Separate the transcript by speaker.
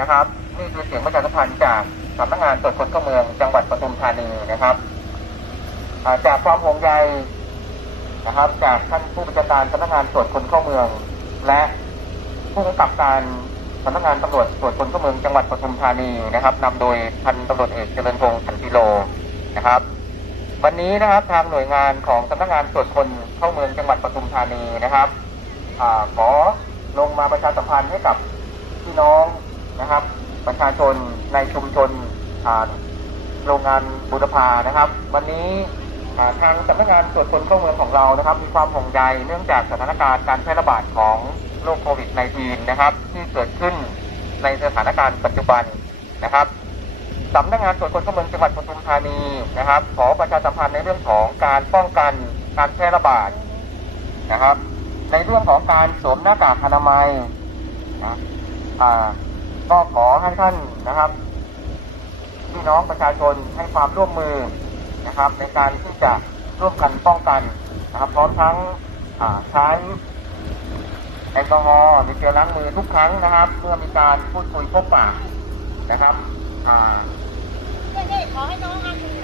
Speaker 1: นะครับนี่คือเสียงประชาสัมพันธ์จากสำนักงานตรวจคนเข้าเมืองจังหวัดปทุมธานีนะครับจากความห่วงใยนะครับจากท่านผู้บัญชาการสำนักงานตรวจคนเข้าเมือง และผู้กำกับการสำนักงานตำรวจตรวจคนเข้าเมืองจังหวัดปทุมธานีนะครับนำโดยพันตำรวจเอกเจริญพงศ์ขันติโลนะครับ วันนี้นะครับทางหน่วยงานของสำนักงานตรวจคนเข้าเมืองจังหวัดปทุมธานีนะครับอขอลงมาประชาสัมพันธ์ให้กับพี่น้อง นะครับ ประชาชนในชุมชนโรงงานบุรพานะครับ วันนี้ทางสำนักงานตรวจคนเข้าเมืองของเรานะครับ มีความห่วงใยเนื่องจากสถานการณ์การแพร่ระบาดของโรคโควิด -19 นะครับ ที่เกิดขึ้นในสถานการณ์ปัจจุบันนะครับสำนักงานตรวจคนเข้าเมืองจังหวัดปทุมธานีนะครับ ขอประชาสัมพันธ์ในเรื่องของการป้องกันการแพร่ระบาดนะครับ ในเรื่องของการสวมหน้ากากอนามัยนะ ก็ขอให้ท่านนะครับพี่น้องประชาชนให้ความร่วมมือนะครับ ในการที่จะร่วมกันป้องกันนะครับ พร้อมทั้งใช้แอลกอฮอล์หรือเจลล้างมือทุกครั้งนะครับ เมื่อมีการพูดคุยพบปะนะครับ อ่า
Speaker 2: นี่ๆขอให้น้องอัน